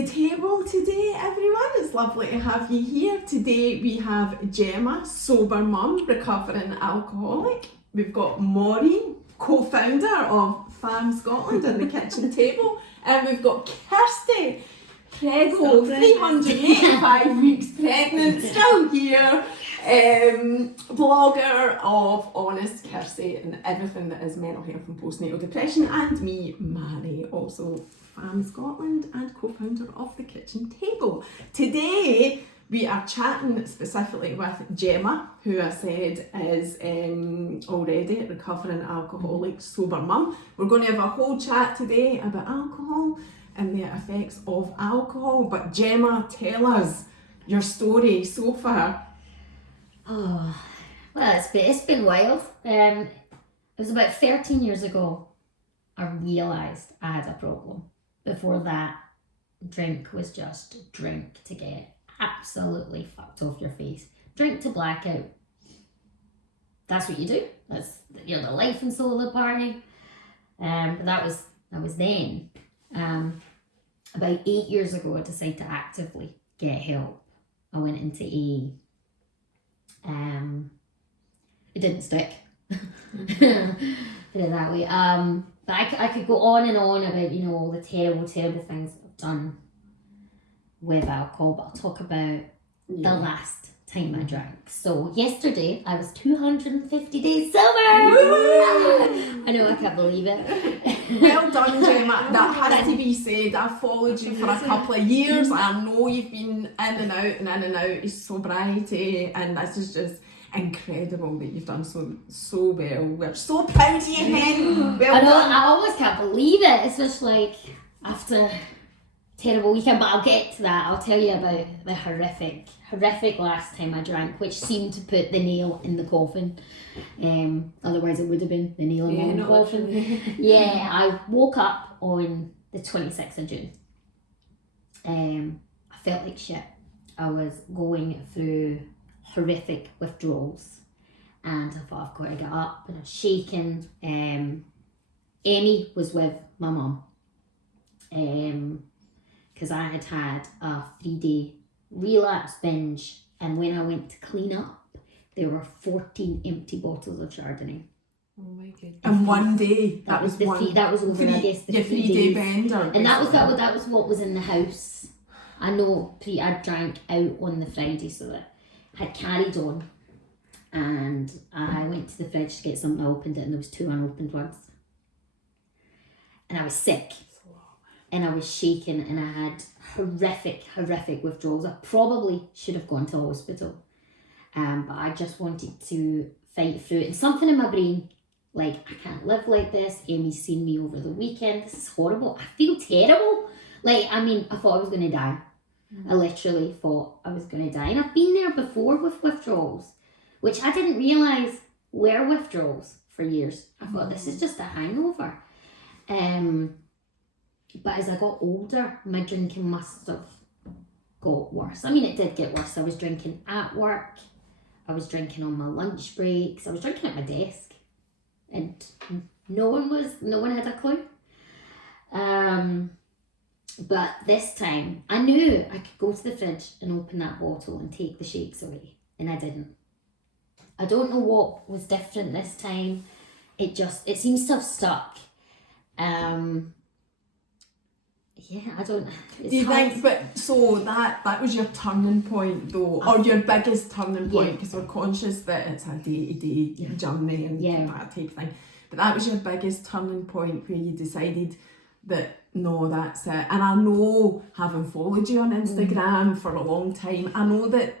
the table today, everyone. It's lovely to have you here. Today we have Gemma, sober mum, recovering alcoholic. We've got Maureen, co-founder of Femme Scotland and the kitchen table. And we've got Kirsty, prego, 385 weeks pregnant, still here. Blogger of Honest Kirsty and everything that is mental health and postnatal depression. And me, Mhairi, also Femme Scotland and co-founder of the kitchen table. Today we are chatting specifically with Gemma, who I said is already recovering alcoholic, sober mum. We're going to have a whole chat today about alcohol and the effects of alcohol. But Gemma, tell us your story so far. Oh, well, it's been wild. It was about 13 years ago I realised I had a problem. Before that, drink was just drink to get absolutely fucked off your face. Drink to blackout. That's what you do. That's the life and soul of the party. But that was then. About 8 years ago, I decided to actively get help. I went into AA. It didn't stick. Put it that way. But I could go on and on about, all the terrible things I've done with alcohol, but I'll talk about the last time I drank. So yesterday I was 250 days sober. I know, I can't believe it. Well done, Gemma. That has to be said. I've followed you for a couple of years. I know you've been in and out of sobriety, and this is just incredible that you've done so well. We're so proud of you, hen. Well done. I always can't believe it. It's just like after terrible weekend, but I'll get to that. I'll tell you about the horrific last time I drank, which seemed to put the nail in the coffin. Otherwise it would have been the nail in the coffin. Yeah, I woke up on the 26th of June. I felt like shit. I was going through horrific withdrawals, and I thought, I've got to get up, and I was shaking. Amy was with my mum. Because I had a 3-day relapse binge, and when I went to clean up, there were 14 empty bottles of Chardonnay. Oh my goodness! And one day, that was over. I guess the 3-day bender. And that was what was in the house. I know I drank out on the Friday, so that I had carried on, and I went to the fridge to get something. I opened it, and there was 2 unopened ones, and I was sick. And I was shaking, and I had horrific withdrawals. I probably should have gone to hospital. But I just wanted to fight through it. And something in my brain, like, I can't live like this. Amy's seen me over the weekend. This is horrible. I feel terrible. I thought I was going to die. I literally thought I was going to die. And I've been there before with withdrawals, which I didn't realise were withdrawals for years. I thought, this is just a hangover. But as I got older, my drinking must have got worse. It did get worse. I was drinking at work. I was drinking on my lunch breaks. I was drinking at my desk. And no one had a clue. But this time, I knew I could go to the fridge and open that bottle and take the shakes away. And I didn't. I don't know what was different this time. It seems to have stuck. Yeah, I don't. Do you think? But so that was your turning point, though, or your biggest turning point, because we're conscious that it's a day-to-day journey and that type of thing. But that was your biggest turning point where you decided that no, that's it. And I know, having followed you on Instagram for a long time, I know that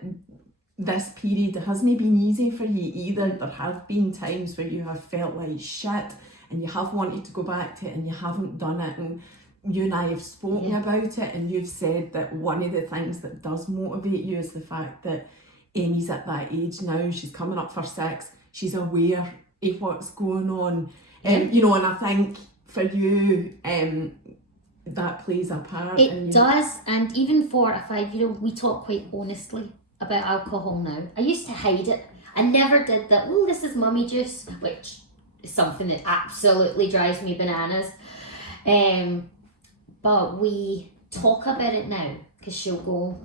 this period hasn't been easy for you either. There have been times where you have felt like shit, and you have wanted to go back to it, and you haven't done it. And you and I have spoken about it, and you've said that one of the things that does motivate you is the fact that Amy's at that age now, she's coming up for 6, she's aware of what's going on. And I think for you, that plays a part. It does, and even for a 5-year-old, we talk quite honestly about alcohol now. I used to hide it. I never did that, this is mummy juice, which is something that absolutely drives me bananas. But we talk about it now, because she'll go,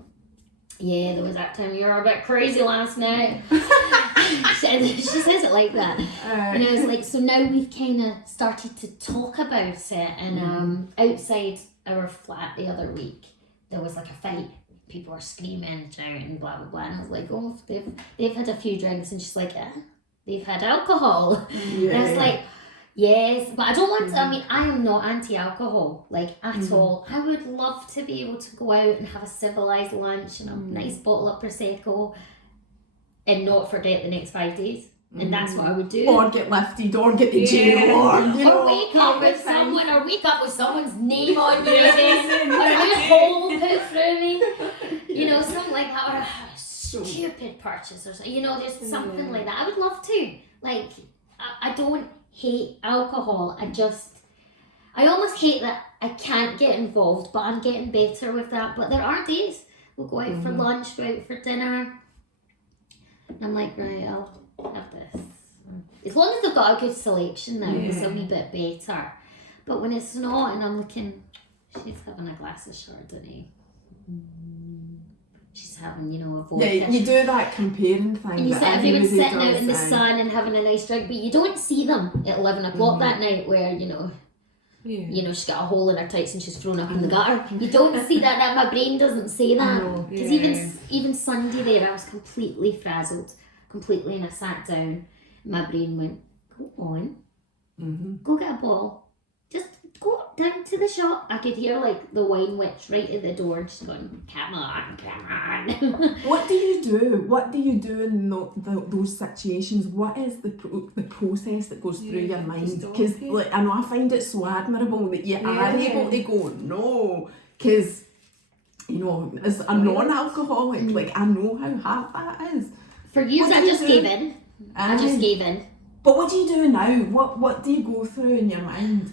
yeah, there was that time you were a bit crazy last night. she says it like that. And I was like, so now we've kind of started to talk about it. And outside our flat the other week, there was like a fight. People were screaming and shouting, blah blah blah. And I was like, oh, they've had a few drinks. And she's like, yeah, they've had alcohol. And I was like, yes, but I don't want to. I mean, I am not anti-alcohol, like at all. I would love to be able to go out and have a civilised lunch and a nice bottle of prosecco, and not forget the next 5 days. And that's what I would do. Or get lifted, or get the jail, or wake up with someone, or wake up with someone's name on me, or a new hole put through me. You know, something like that, or a stupid purchase, or something. You know, just something like that. I would love to. Like, I don't hate alcohol. I almost hate that I can't get involved, but I'm getting better with that. But there are days we'll go out for lunch, go out for dinner. And I'm like, right, I'll have this. As long as they've got a good selection now, it's a wee bit better. But when it's not, and I'm looking, she's having a glass of Chardonnay. She's having, you know, a vodka. Yeah, you do that comparing thing. And you see everyone sitting out in the sun and having a nice drink, but you don't see them at 11 o'clock that night where, you know, she's got a hole in her tights and she's thrown up in the gutter. You don't see that. My brain doesn't say that. Because even Sunday there, I was completely frazzled, and I sat down. My brain went, go on, go get a bottle, just go down to the shop. I could hear like the wine witch right at the door, just going, come on. What do you do in those situations? What is the process that goes through your mind? Because like, I know I find it so admirable that you are able to go, no, because, you know, as a non-alcoholic, like, I know how hard that is. For years I just gave in. I just gave in. But what do you do now? What do you go through in your mind?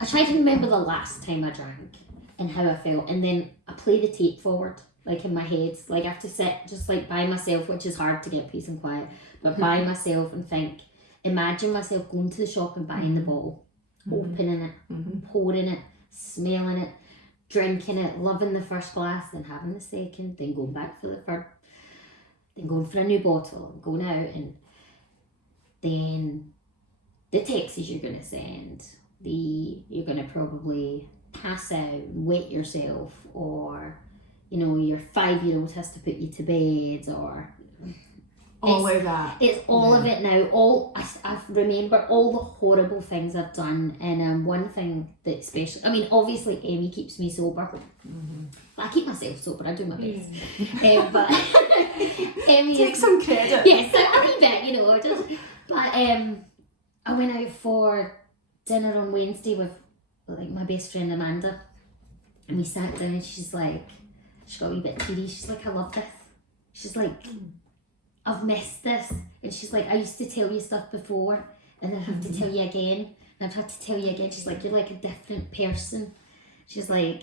I try to remember the last time I drank and how I felt, and then I play the tape forward, like in my head. Like I have to sit just like by myself, which is hard to get peace and quiet, but by myself and think, imagine myself going to the shop and buying the bottle, opening it, pouring it, smelling it, drinking it, loving the first glass, then having the second, then going back for the third, then going for a new bottle, going out, and then the texts you're going to send, you're going to probably pass out, wet yourself, or, you know, your 5-year-old has to put you to bed, or all of that. It's all of it now. I remember all the horrible things I've done, and one thing that especially, I mean, obviously Emmy keeps me sober. I keep myself sober. I do my best. But Emmy take some credit. Yes, a wee bit, you know. But I went out for dinner on Wednesday with like my best friend Amanda, and we sat down, and she's like, she got a wee bit teary. She's like, I love this. She's like, I've missed this. And she's like, I used to tell you stuff before, and then I have to tell you again, and I've had to tell you again. She's like, you're like a different person. She's like,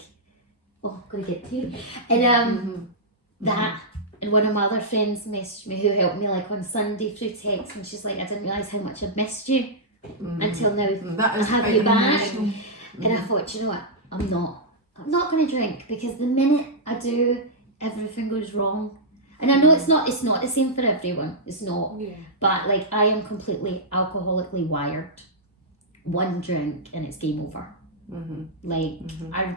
oh, I'm gonna get to you. And that, and one of my other friends messaged me, who helped me like on Sunday through text, and she's like, I didn't realise how much I'd missed you until now. That is I have you back. And I thought, you know what, I'm not gonna drink, because the minute I do, everything goes wrong. And I know it's not the same for everyone. It's not. Yeah. But like, I am completely alcoholically wired. One drink and it's game over. I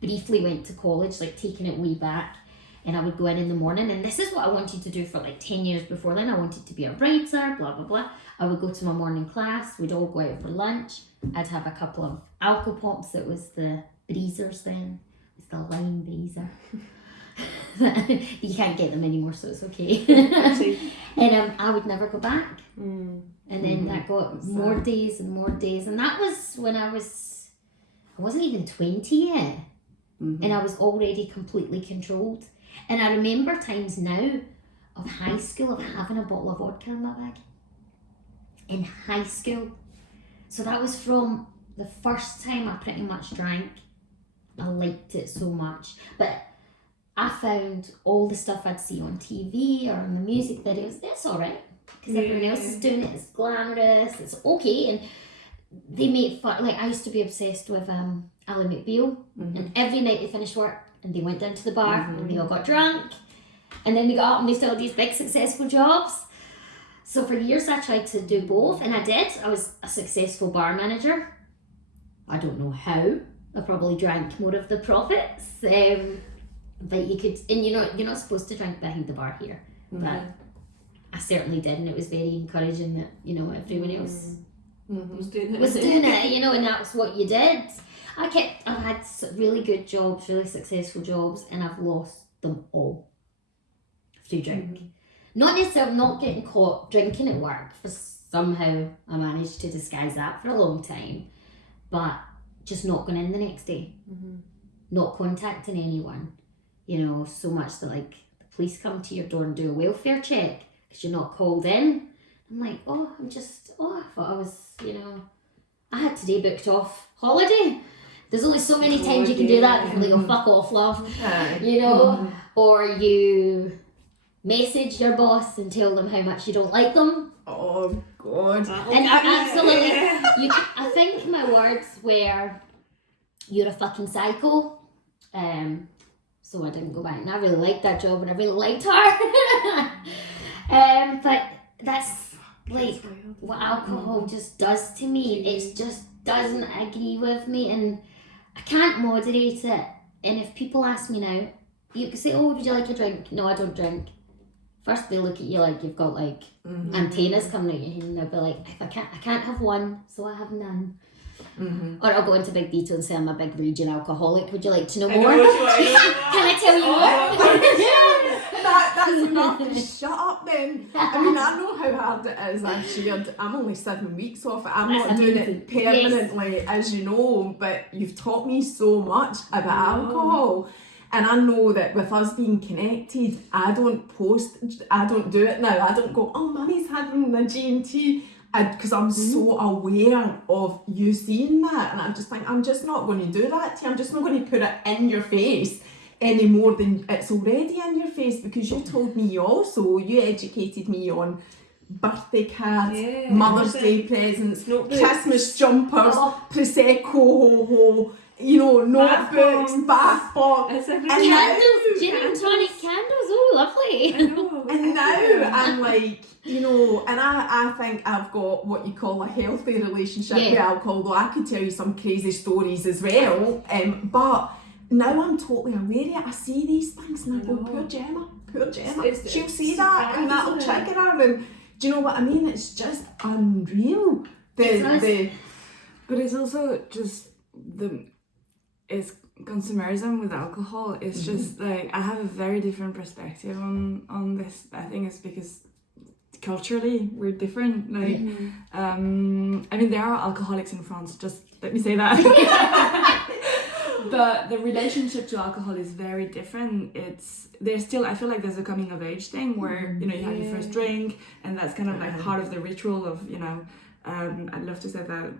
briefly went to college, like taking it way back, and I would go in the morning, and this is what I wanted to do for like 10 years before then. I wanted to be a writer, blah blah blah. I would go to my morning class, we'd all go out for lunch, I'd have a couple of alco pops. That was the breezers then. It's the lime breezer. You can't get them anymore, so it's okay. And I would never go back. And then that got more days, and that was when I wasn't even 20 yet. And I was already completely controlled. And I remember times now of high school of having a bottle of vodka in my bag. In high school. So that was from the first time I pretty much drank. I liked it so much. But I found all the stuff I'd see on TV or in the music videos, it's alright. Because everyone else is doing it, it's glamorous, it's okay. And they make fun. Like, I used to be obsessed with Ally McBeal, and every night they finished work and they went down to the bar and they all got drunk, and then they got up and they still had these big successful jobs. So for years I tried to do both, and I did. I was a successful bar manager. I don't know how. I probably drank more of the profits. But you could, and you're not supposed to drink behind the bar here. But I certainly did, and it was very encouraging that, everyone else was doing it, and that's what you did. I've had really good jobs, really successful jobs, and I've lost them all through drink. Not necessarily not getting caught drinking at work, for somehow I managed to disguise that for a long time, but just not going in the next day, not contacting anyone, so much that like the police come to your door and do a welfare check because you're not called in. I'm like, I thought I was, I had today booked off holiday. There's only so many times you can do that before they go, fuck off, love, or you message your boss and tell them how much you don't like them. Oh God. And absolutely, I think my words were, you're a fucking psycho. So I didn't go back, and I really liked that job and I really liked her. But that's like what alcohol just does to me. It just doesn't agree with me, and I can't moderate it. And if people ask me now, you can say, would you like a drink? No, I don't drink. First they look at you like you've got like antennas coming out your head, and they'll be like, I can't have one, so I have none. Or I'll go into big detail and say I'm a big raging alcoholic. Would you like to know more? Can I tell you more? That's enough to shut up then. I mean, I know how hard it is. I've shared, I'm only 7 weeks off it. I'm not doing it permanently, as you know, but you've taught me so much about alcohol. And I know that with us being connected, I don't do it now. I don't go, Mummy's having the G&T, because I'm so aware of you seeing that. And I just think, I'm just not going to do that to you. I'm just not going to put it in your face any more than it's already in your face, because you told me you educated me on birthday cards, Mother's Day presents, Christmas jumpers, Prosecco, ho-ho, notebooks, bath bombs, and candles, gin and tonic candles, lovely. And now I'm like, and I think I've got what you call a healthy relationship with alcohol, though I could tell you some crazy stories as well, but now I'm totally aware of it. I see these things and I go, poor Gemma, she'll see that and that'll trigger her, and do you know what I mean? It's just unreal. But it's also just it's consumerism with alcohol. It's just like, I have a very different perspective on this. I think it's because culturally we're different. Like, I mean, there are alcoholics in France, just let me say that. But the relationship to alcohol is very different. I feel like there's a coming of age thing where, you have your first drink, and that's kind of like part of the ritual of, I'd love to say that,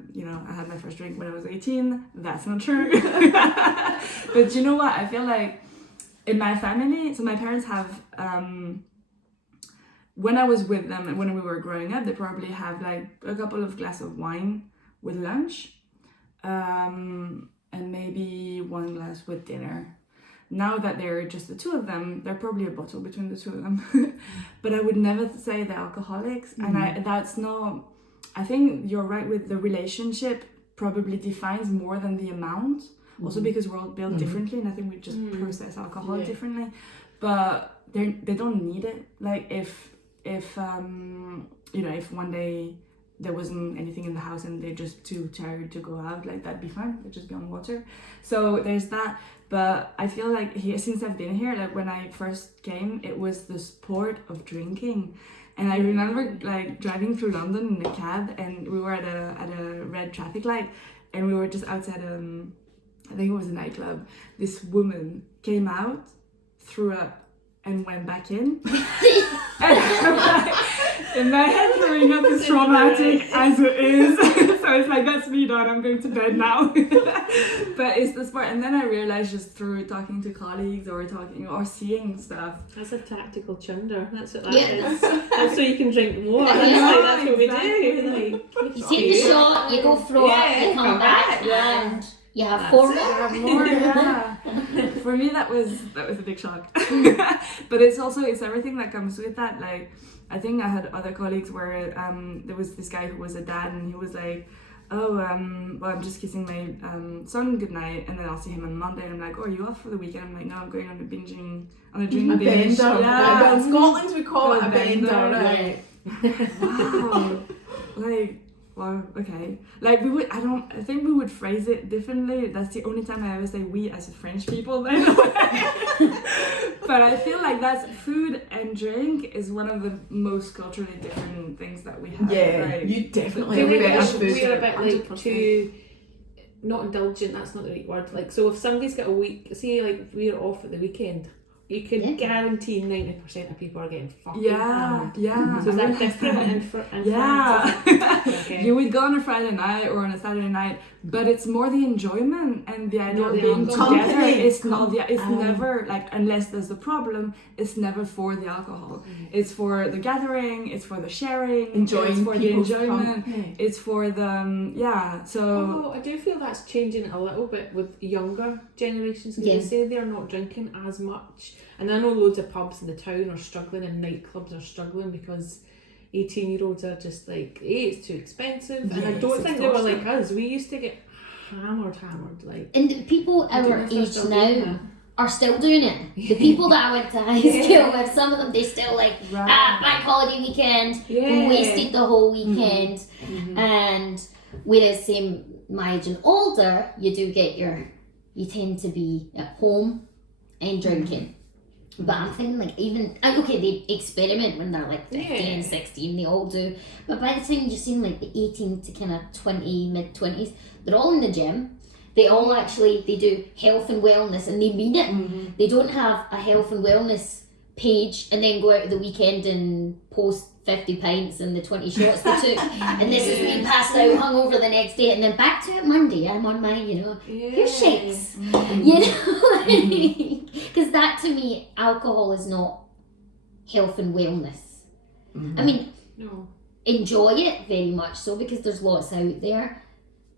I had my first drink when I was 18. That's not true. But you know what? I feel like in my family, so my parents have, when I was with them and when we were growing up, they probably have like a couple of glasses of wine with lunch, and maybe 1 glass with dinner. Now that they're just the two of them, they're probably a bottle between the two of them. But I would never say they're alcoholics, and that's not. I think you're right with the relationship probably defines more than the amount. Also because we're all built differently, and I think we just process alcohol differently. But they don't need it. Like if one day there wasn't anything in the house and they're just too tired to go out, like that'd be fine. They'd just be on water. So there's that. But I feel like here, since I've been here, like when I first came, it was the sport of drinking. And I remember like driving through London in a cab, and we were at a red traffic light, and we were just outside I think it was a nightclub. This woman came out, threw up, and went back in. In my head, throwing up is traumatic as it is. So it's like, that's me done, I'm going to bed now. But it's the sport. And then I realized just through talking to colleagues or seeing stuff. That's a tactical chunder. That's what that is. That's so you can drink more. That's what we do. Like, you take the shot, you go throw up, you come back. And You have That's 4 it. more. I have more, yeah. For me, that was a big shock. But it's everything that comes with that. Like, I think I had other colleagues where there was this guy who was a dad, and he was like, oh, well, I'm just kissing my son goodnight, and then I'll see him on Monday. And I'm like, oh, are you off for the weekend? I'm like, no, I'm going on a drink binge. bender. Yeah. Well, in Scotland we call it a bender, bender, right? Wow. Like, well, okay. Like, I think we would phrase it differently. That's the only time I ever say we as French people, by the way. But I feel like that's food and drink is one of the most culturally different things that we have. Yeah, right? you definitely Do have you think better food. we're a bit like 100%. too not indulgent? That's not the right word. Like, so if somebody's got a week, say like we're off at the weekend, you can guarantee 90% of people are getting fucking hammered. Yeah. So is that different in France? Yeah. Okay. You would go on a Friday night or on a Saturday night, but it's more the enjoyment and the idea Not of the being alcohol. together. Company. It's not it's never like, unless there's a problem, it's never for the alcohol. It's for the gathering, it's for the sharing, Enjoying it's for the people's enjoyment, company. it's for the so Although I do feel that's changing a little bit with younger generations. Because they say they're not drinking as much. And I know loads of pubs in the town are struggling and nightclubs are struggling because 18-year-olds are just like, it's too expensive. And I Yes, don't think they were extortion. like us. We used to get hammered. Like, And the people I don't know our if they're age still doing now that. are still doing it. The people that I went to high school with, some of them, they still like, bank holiday weekend, wasted the whole weekend. And whereas my age and older, you tend to be at home and drinking. But I'm thinking like even, okay, they experiment when they're like 15, 16, they all do. But by the time you're seeing like the 18 to kind of 20, mid-20s, they're all in the gym. They all actually, they do health and wellness and they mean it. They don't have a health and wellness page and then go out of the weekend and post 50 pints and the 20 shots they took. And this is me passed out, hungover the next day, and then back to it Monday. I'm on my, here's shakes. Because that to me, alcohol is not health and wellness. I mean, no. Enjoy it very much so because there's lots out there,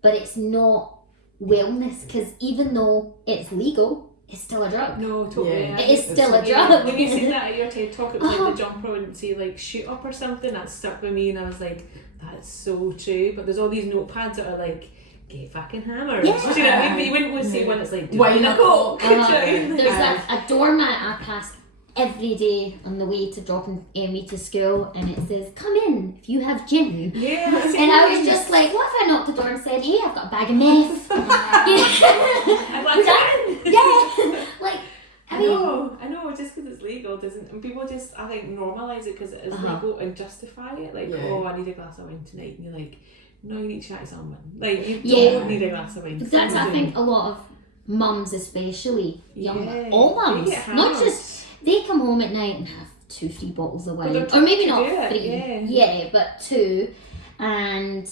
but it's not wellness because even though it's legal, it's still a drug. No, totally. Yeah. It is still a drug. When you said that at your TED talk, it was like the jumper and say like shoot up or something, that stuck with me and I was like, that's so true. But there's all these notepads that are like, get fucking hammered. Yeah. Do you know what I mean? But you wouldn't want to see one that's like, Wine a coke. There's a doormat I passed every day on the way to dropping Amy to school and it says, come in if you have gin. Yeah, that's And I was just like, what if I knocked the door and said, hey, I've got a bag of meth? I'm like, Yeah. Like, I mean, I know, just because it's legal doesn't, and people just, I think, normalise it because it is legal and justify it. Like, oh, I need a glass of wine tonight. And you're like, no, you need to chat someone. Like, you don't need a glass of wine. That's, I think, a lot of mums especially, young, all They mums, get not hammered. just, they come home at night and have 2-3 bottles of But wine, they're or maybe trying not to do 3, it, yeah, but 2, and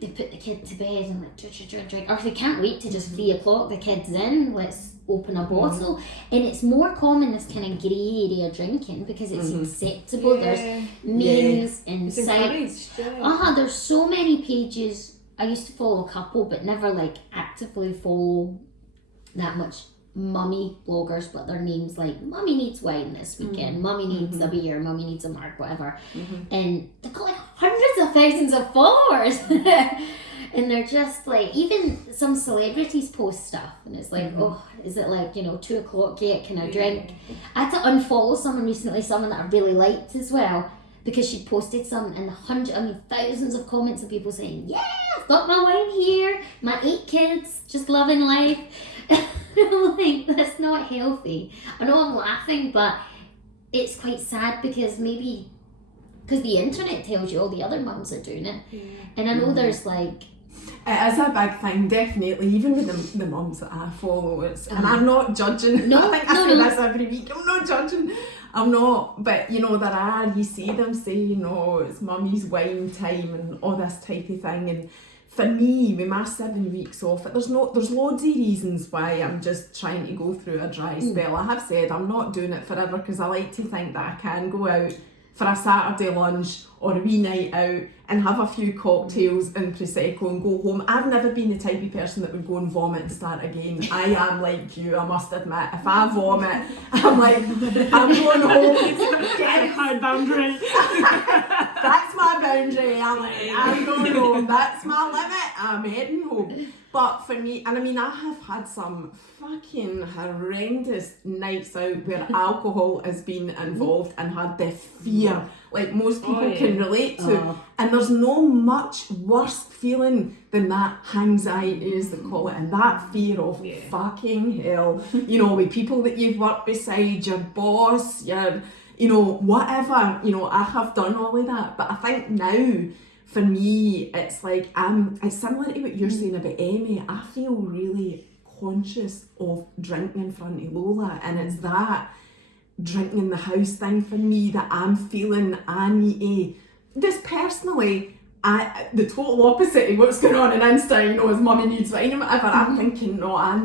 they put the kid to bed and like drink, or if they can't wait to just 3 o'clock, the kid's in, let's open a bottle, and it's more common this kind of grey area drinking because it's acceptable. There's memes and It's sites. encouraged, There's so many pages. I used to follow a couple, but never like actively follow that much mummy bloggers, but their names like mummy needs wine this weekend, mummy needs a beer, mummy needs a mark, whatever, and they've got like hundreds of thousands of followers. And they're just like, even some celebrities post stuff and it's like, oh, is it like 2 o'clock yet, can I drink? I had to unfollow someone recently, someone that I really liked as well, because she'd posted some and thousands of comments of people saying, yeah, I've got my wine here, my 8 kids, just loving life. I'm like, that's not healthy. I know I'm laughing, but it's quite sad because the internet tells you all the other mums are doing it. And I know there's like, it is a big thing, definitely, even with the mums that I follow. And I'm not judging. No, I think I no, say no. this every week. I'm not judging. I'm not. But there are, you see them say, it's mummy's wine time and all this type of thing. And for me, with my 7 weeks off, there's loads of reasons why I'm just trying to go through a dry spell. I have said I'm not doing it forever because I like to think that I can go out for a Saturday lunch or a wee night out and have a few cocktails and Prosecco and go home. I've never been the type of person that would go and vomit and start again. I am like you, I must admit. If I vomit, I'm like, I'm going home. Very hard boundary. That's my boundary. I'm going home. That's my limit. I'm heading home. But for me, and I mean, I have had some fucking horrendous nights out where alcohol has been involved and had the fear, like most people can relate to. And there's no much worse feeling than that anxiety, as they call it, and that fear of fucking hell. You know, with people that you've worked beside, your boss, your, you know, whatever. You know, I have done all of that. But I think now, for me, it's like, it's similar to what you're saying about Emmy. I feel really conscious of drinking in front of Lola, and it's that drinking in the house thing for me that I'm feeling I need to, this personally, the total opposite of what's going on in Insta, you know, as mummy needs wine and whatever, I'm thinking, no, I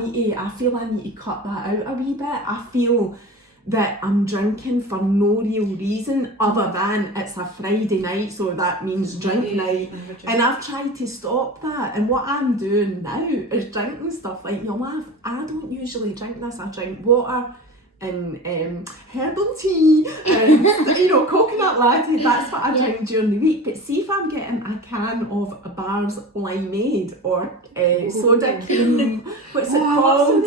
feel I need to cut that out a wee bit. I feel that I'm drinking for no real reason other than it's a Friday night, so that means drink night. And I've tried to stop that. And what I'm doing now is drinking stuff like, you'll laugh, I don't usually drink this. I drink water and herbal tea and, you know, coconut latte. That's what I drink during the week. But see if I'm getting a can of Bar's limeade or soda cream, what's it called?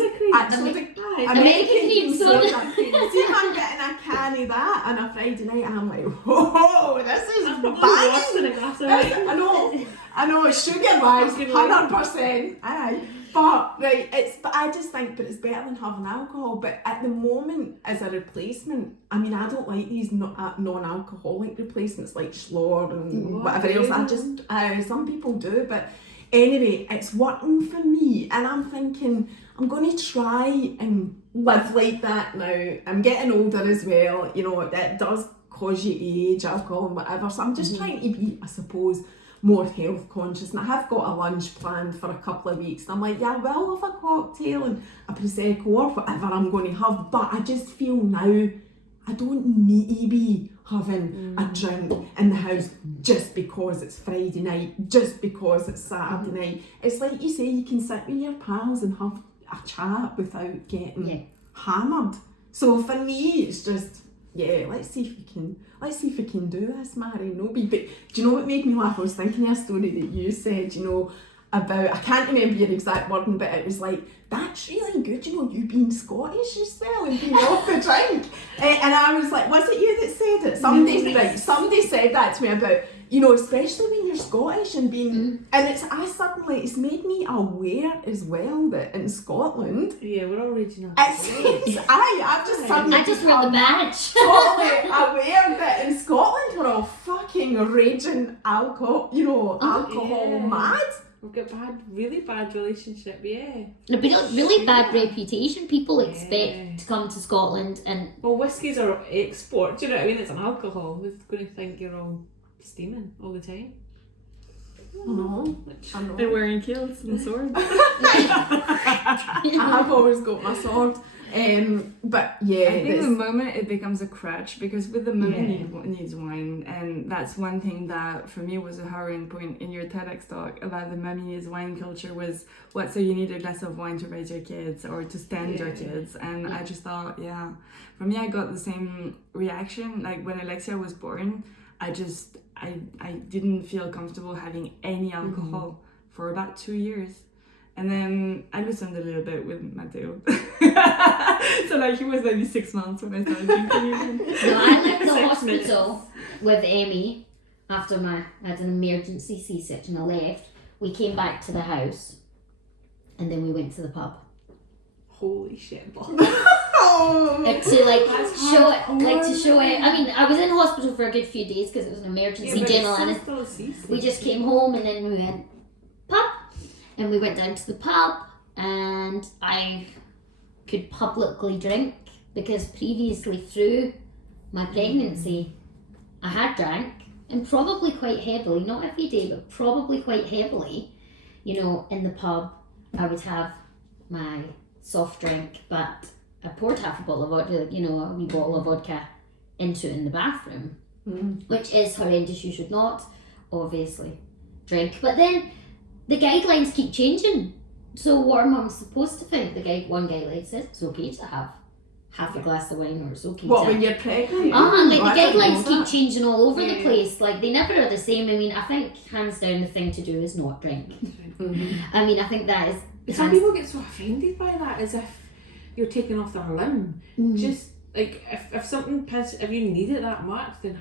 American cream soda. See if I'm getting a can of that on a Friday night, and I'm like, whoa, this is banging. I know, sugar wise, 100%. Aye. But I just think, but it's better than having alcohol. But at the moment, as a replacement, I mean, I don't like these non-alcoholic replacements like Schlor and whatever else. Some people do, but anyway, it's working for me, and I'm thinking I'm going to try and live like that now. I'm getting older as well, you know, that does cause you to age, alcohol and whatever. So I'm just trying to be, I suppose, more health conscious, and I have got a lunch planned for a couple of weeks, and I'm like, yeah, I will have a cocktail and a Prosecco or whatever I'm going to have, but I just feel now I don't need to be having a drink in the house just because it's Friday night, just because it's Saturday night. It's like you say, you can sit with your pals and have a chat without getting hammered. So for me, it's just, let's see if we can do this, Mhairi. No, but do you know what made me laugh? I was thinking of a story that you said, you know, about, I can't remember your exact wording, but it was like, that's really good, you know, you being Scottish as well and being off the drink. And I was like, was it you that said it? Somebody said that to me about, you know, especially when you're Scottish and being, and it's made me aware as well that in Scotland, we're all regional. I've just suddenly wrote the badge. totally aware that in Scotland we're all fucking raging alcohol mad. We've got really bad relationship, No, but really bad reputation. People expect to come to Scotland and... Well, whiskey's our export, do you know what I mean? It's an alcohol. They're going to think you're all steaming all the time. I know. They're wearing kilts and swords. I've always got my sword. But yeah, I think the moment it becomes a crutch, because with the mummy needs wine, and that's one thing that for me was a harrowing point in your TEDx talk about the mummy needs wine culture was what, so you need a glass of wine to raise your kids or to stand your kids, and I just thought, for me I got the same reaction. Like when Alexia was born, I didn't feel comfortable having any alcohol for about 2 years. And then I loosened a little bit with Matteo. So like he was maybe 6 months when I started drinking again. No, I left the hospital with Emmy after I had an emergency C-section. I left. We came back to the house, and then we went to the pub. Holy shit! To show it. I mean, I was in hospital for a good few days because it was an emergency general anesthesia. We just came home and then we went pub. And we went down to the pub, and I could publicly drink because previously through my pregnancy, I had drank, and probably quite heavily, not every day, but probably quite heavily. You know, in the pub, I would have my soft drink, but I poured half a bottle of vodka, you know, a wee bottle of vodka into it in the bathroom. which is horrendous. You should not, obviously, drink. But then the guidelines keep changing. So what are mums supposed to think? One guideline says it's okay to have half a glass of wine, or it's okay What, to... when you're pregnant? Like I the didn't guidelines know keep that. changing all over the place. Like they never are the same. I mean, I think hands down the thing to do is not drink. I mean, I think that is... Some people get so offended by that, as if you're taking off their limb. Just like if you need it that much, then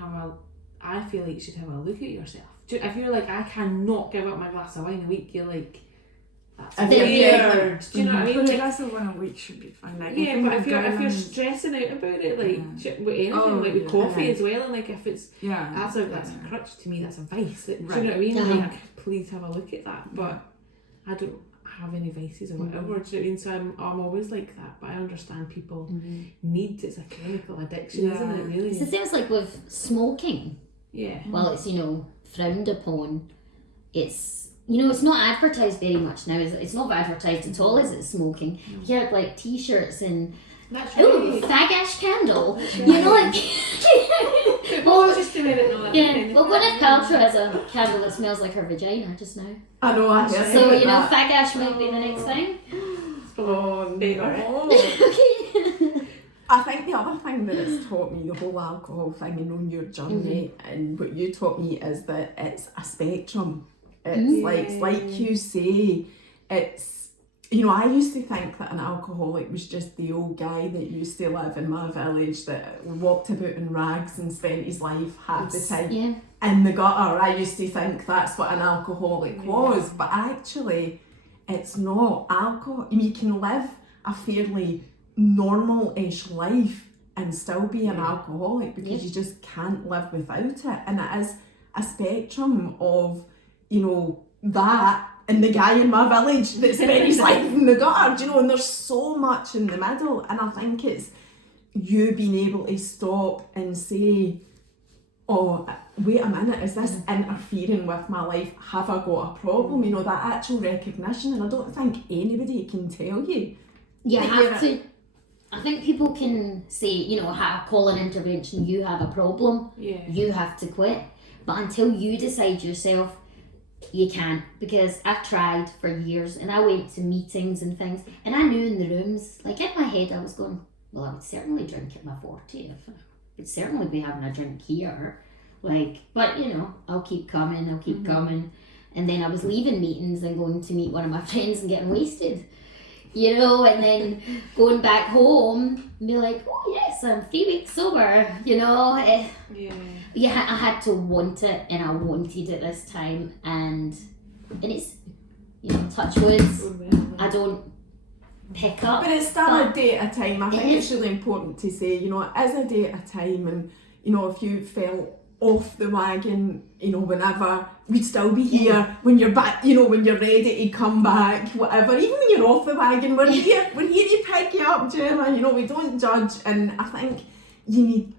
I feel like you should have a look at yourself. If you're like, I cannot give up my glass of wine a week, you're like, that's weird. Do you know what I mean? But a Like, glass of wine a week should be fine. Like, yeah, but if you're stressing out about it, like with anything, like with coffee as well, and like if it's that's a crutch to me, that's a vice. Like, do you know what I mean? Like, please have a look at that. But I don't have any vices or whatever. Do you know what I mean? So I'm always like that. But I understand people need, it's a chemical addiction, isn't it? Really? It's the same as like with smoking. Yeah. Well, it's frowned upon. It's it's not advertised very much now. It's not advertised at all, is it? Smoking. You had like T-shirts and That's ooh, right. fag-ash candle. That's You know, right. like Well, just a minute, no, well, Gwyneth Paltrow has a candle that smells like her vagina just now. I know, I heard So about that. fag-ash might be the next thing. Oh no. Okay. I think the other thing that it's taught me, the whole alcohol thing and on your journey, and what you taught me is that it's a spectrum. It's like you say, it's, I used to think that an alcoholic was just the old guy that used to live in my village that walked about in rags and spent his life half the time in the gutter. I used to think that's what an alcoholic was, but actually it's not. Alcohol, you can live a fairly normal-ish life and still be an alcoholic because you just can't live without it. And it is a spectrum of, that and the guy in my village that spent his life in the gutter, and there's so much in the middle. And I think it's you being able to stop and say, oh, wait a minute, is this interfering with my life? Have I got a problem? That actual recognition. And I don't think anybody can tell you. You have to. I think people can say, call an intervention, you have a problem, you have to quit. But until you decide yourself, you can't. Because I tried for years and I went to meetings and things, and I knew in the rooms, like in my head I was going, well, I would certainly drink at my 40th. I would certainly be having a drink here. But I'll keep coming. And then I was leaving meetings and going to meet one of my friends and getting wasted. And then going back home and be like, oh yes, I'm 3 weeks sober, I had to want it, and I wanted it this time, and it's, touch wood, I don't pick up. But it's still a day at a time. I think it's really important to say, it is a day at a time, and, if you fell off the wagon, whenever, we'd still be here when you're back, when you're ready to come back, whatever. Even when you're off the wagon, we're here to pick you up, Gemma. We don't judge. And I think you need,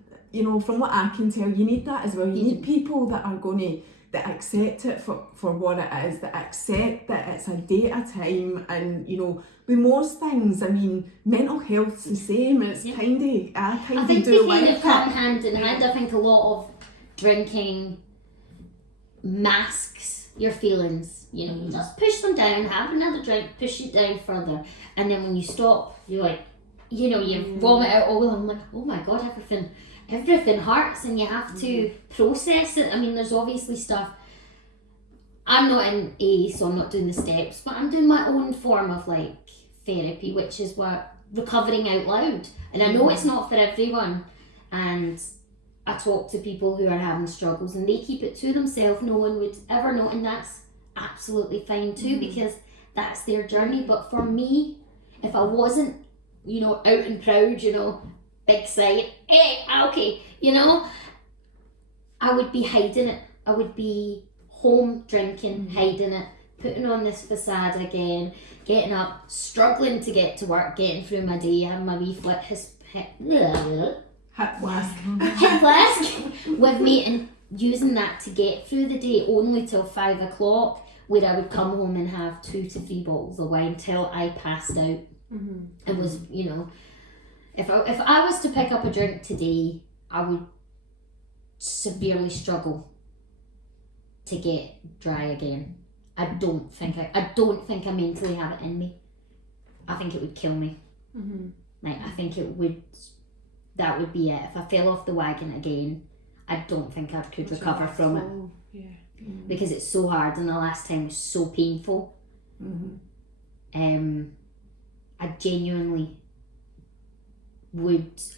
from what I can tell, you need that as well. You need people that are going to, that accept it for what it is, that accept that it's a day at a time. And, with most things, I mean, mental health's the same. It's I think they do kind like of come hand in hand. I think a lot of drinking masks your feelings, you just push them down, have another drink, push it down further, and then when you stop, you're like, you vomit out all of them, like, oh my god, everything hurts, and you have to process it. I mean, there's obviously stuff, I'm not in A, so I'm not doing the steps, but I'm doing my own form of therapy, which is what recovering out loud, and I know it's not for everyone, and I talk to people who are having struggles and they keep it to themselves. No one would ever know, and that's absolutely fine too, because that's their journey. But for me, if I wasn't, out and proud, big sight, hey, okay, I would be hiding it. I would be home drinking, hiding it, putting on this facade again, getting up, struggling to get to work, getting through my day, having my wee hip flask with me, and using that to get through the day only till 5 o'clock, where I would come home and have 2 to 3 bottles of wine till I passed out. It was, if I was to pick up a drink today, I would severely struggle to get dry again. I don't think I mentally have it in me. I think it would kill me. Like, I think that would be it. If I fell off the wagon again, I don't think I could recover from it. Because it's so hard, and the last time was so painful. I genuinely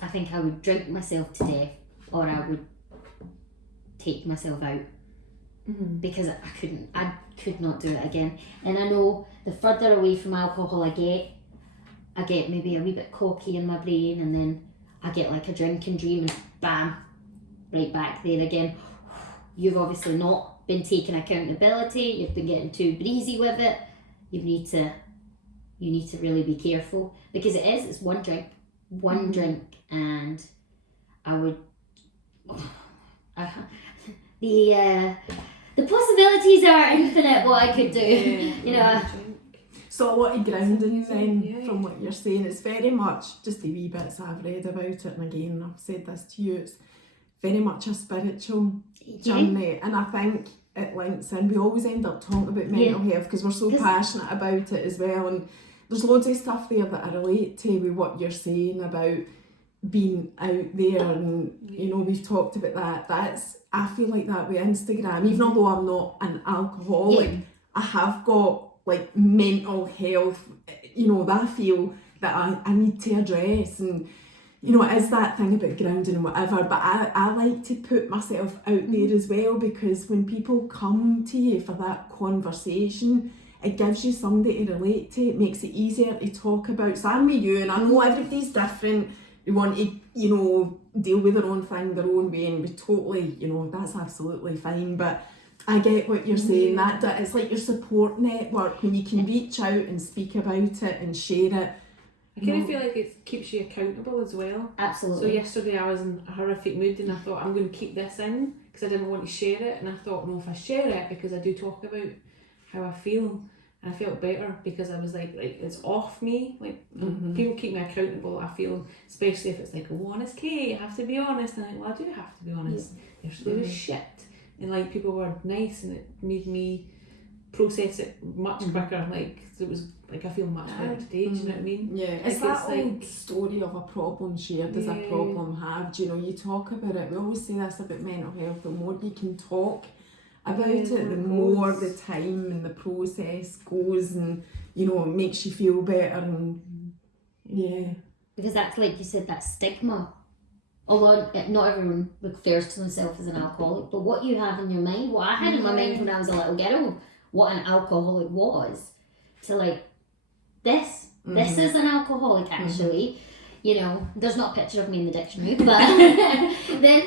I think I would drink myself to death, or I would take myself out. Because I could not do it again. And I know the further away from alcohol I get maybe a wee bit cocky in my brain, and then I get like a drinking dream, and bam, right back there again. You've obviously not been taking accountability, you've been getting too breezy with it. You need to really be careful, because it's one drink, and I would the possibilities are infinite what I could do, you know. So a lot of grounding then from what you're saying. It's very much, just the wee bits I've read about it, and again I've said this to you, it's very much a spiritual journey, and I think it links in. We always end up talking about mental health because we're so passionate about it as well, and there's loads of stuff there that I relate to with what you're saying about being out there, and you know, we've talked about that. I feel like that with Instagram, even although I'm not an alcoholic, I have got like mental health, you know, that I feel that I need to address, and you know, it is that thing about grounding and whatever, but I like to put myself out there as well, because when people come to you for that conversation, it gives you somebody to relate to, it makes it easier to talk about. So I'm with you, and I know everybody's different, they want to, you know, deal with their own thing their own way, and we totally, you know, that's absolutely fine, but I get what you're saying, that it's like your support network when you can reach out and speak about it and share it. I kind of feel like it keeps you accountable as well. Absolutely. So yesterday I was in a horrific mood, and I thought I'm going to keep this in because I didn't want to share it, and I thought, no, if I share it, because I do talk about how I feel, and I felt better because I was like it's off me, like people keep me accountable. I feel, especially if it's like, oh, honest Kate, you have to be honest, and I'm like, well, I do have to be honest. Yesterday was shit, and like people were nice, and it made me process it much quicker. Like, so it was like, I feel much better today. Do you know what I mean? Yeah, it's like, that old story of a problem shared is a problem halved. You know, you talk about it. We always say this about mental health. The more you can talk about it, the more the time and the process goes, and you know, it makes you feel better. And because that's, like you said, that stigma. Although not everyone refers to themselves as an alcoholic, but what you have in your mind, what I had in my mind when I was a little girl, what an alcoholic was, to like, this is an alcoholic actually. You know, there's not a picture of me in the dictionary, but then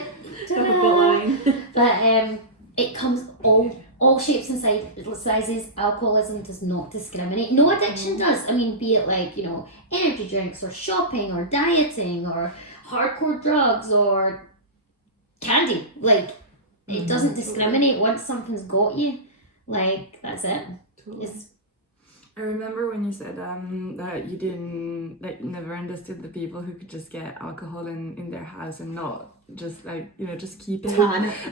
it comes all shapes and sizes. Alcoholism does not discriminate. No addiction does. I mean, be it like, you know, energy drinks or shopping or dieting or hardcore drugs or candy. Like, it doesn't discriminate. Once something's got you, like, that's it. I remember when you said that you didn't, like, never understood the people who could just get alcohol in their house and not just, like, you know, just keep it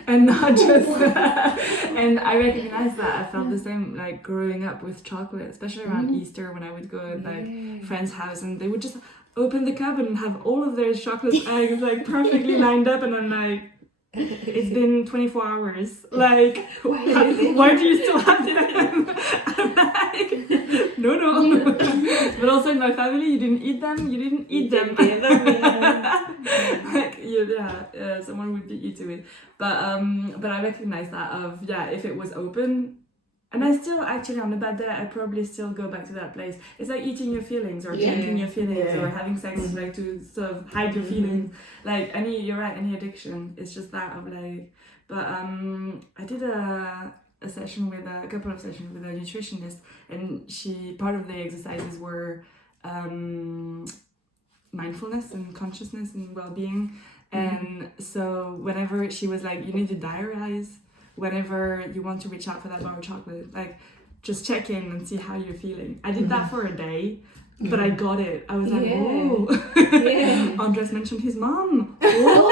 and not just and I recognize that. I felt the same, like, growing up with chocolate, especially around Easter, when I would go to like friends' house and they would just open the cupboard and have all of their chocolate eggs like perfectly lined up, and I'm like, it's been 24 hours. Like, why do you still have them? I'm like, no. But also in my family, you didn't eat them. Like, someone would beat you to it. But I recognize that of, if it was open. And I still, actually, on a bad day, I probably still go back to that place. It's like eating your feelings or drinking your feelings or having sex, like, to sort of hide your feelings. Like, you're right, any addiction, it's just that of like, but I did a couple of sessions with a nutritionist, and part of the exercises were mindfulness and consciousness and well-being. And so whenever she was like, you need to diarize whenever you want to reach out for that bar of chocolate, like, just check in and see how you're feeling. I did that for a day, but I got it. I was like, oh. Andres mentioned his mom. Oh.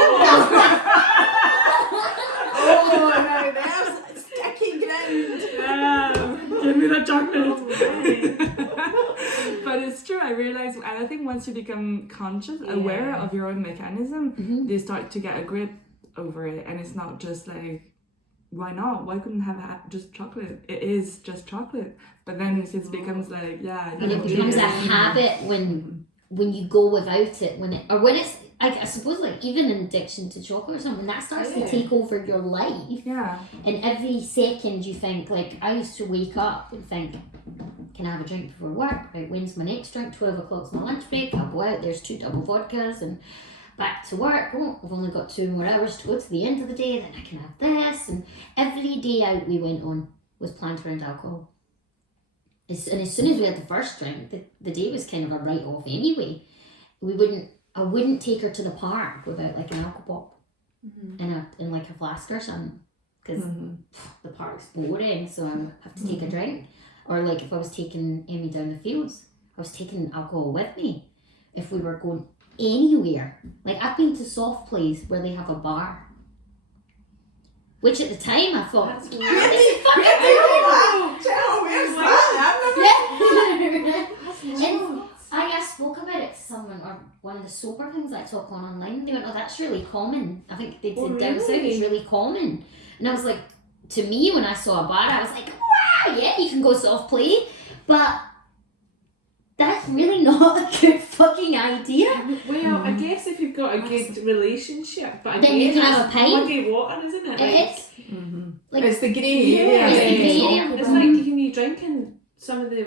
once you become conscious, aware of your own mechanism, you start to get a grip over it, and it's not just like, why not? Why couldn't have just chocolate? It is just chocolate. But then it becomes like, and it becomes a habit when you go without it, when it's I suppose like even an addiction to chocolate or something that starts to take over your life. Yeah. And every second you think, like, I used to wake up and think, can I have a drink before work? Right, when's my next drink? 12 o'clock's my lunch break. I'll go out, there's 2 double vodkas and back to work. Oh, I've only got 2 more hours to go to the end of the day, then I can have this. And every day out we went on was planned around alcohol. And as soon as we had the first drink, the day was kind of a write-off anyway. I wouldn't take her to the park without like an alcohol pop in like a flask or something, because the park's boring, so I have to take a drink. Or like if I was taking Amy down the fields, I was taking alcohol with me. If we were going anywhere, like I've been to soft plays where they have a bar, which at the time I thought, this is fucking and I spoke about it to someone, or one of the sober things I talk on online. They went, "Oh, that's really common." I think they said down south it's really common, and I was like, to me when I saw a bar, I was like, "Wow, yeah, you can go soft play," but that's really not a good fucking idea. Well, I guess if you've got a good relationship, but then you can have a pint. Muddy water, isn't it? It's like it's the grey area. It's the grey area. It's like you can be drinking some of the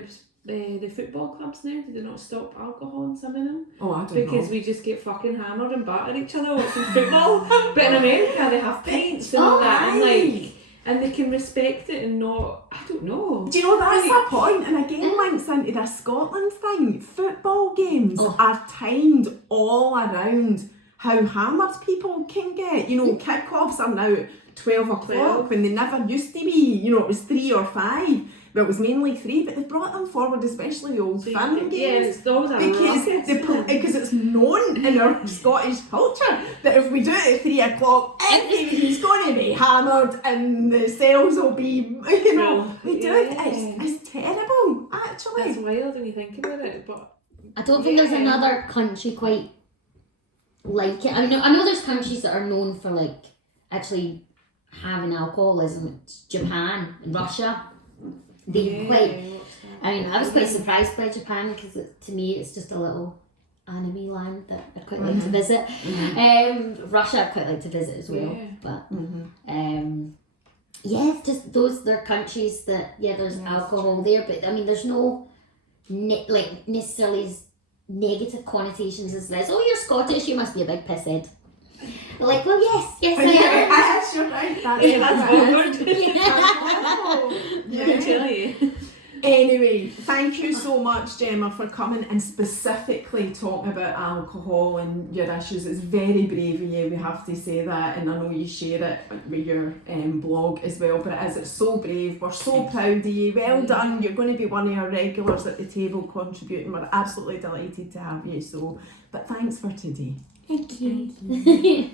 football clubs now. Do they not stop alcohol in some of them? Oh, I don't because know. we just get fucking hammered and batter each other watching football. But in America they have pints and all that, and like, and they can respect it and not. I don't know. Do you know that's a point? And again, links into the Scotland thing. Football games are timed all around how hammered people can get. You know, kick-offs are now at 12 o'clock when they never used to be. You know, it was 3 or 5. But it was mainly 3, but they brought them forward, especially the old Femme games, because it's known in our Scottish culture that if we do it at 3 o'clock, everybody's going to be hammered and the cells will be, you know, we do it. It's terrible, actually. That's wild when you think about it, but I don't think there's another country quite like it. I know there's countries that are known for like actually having alcoholism. It's Japan and Russia. I was quite surprised by Japan, because to me it's just a little anime land that I'd quite like to visit. Russia I'd quite like to visit as well. But it's just they're countries that there's alcohol there, but I mean there's no like necessarily negative connotations as this. Oh, you're Scottish, you must be a big pisshead. Like, well, yes, I am. Yes, you're right. Let me tell you. Anyway, thank you so much, Gemma, for coming and specifically talking about alcohol and your issues. It's very brave of you, we have to say that, and I know you share it with your blog as well, but it's so brave. We're so proud of you. Well done. You're going to be one of our regulars at the table contributing. We're absolutely delighted to have you. But thanks for today. Thank you.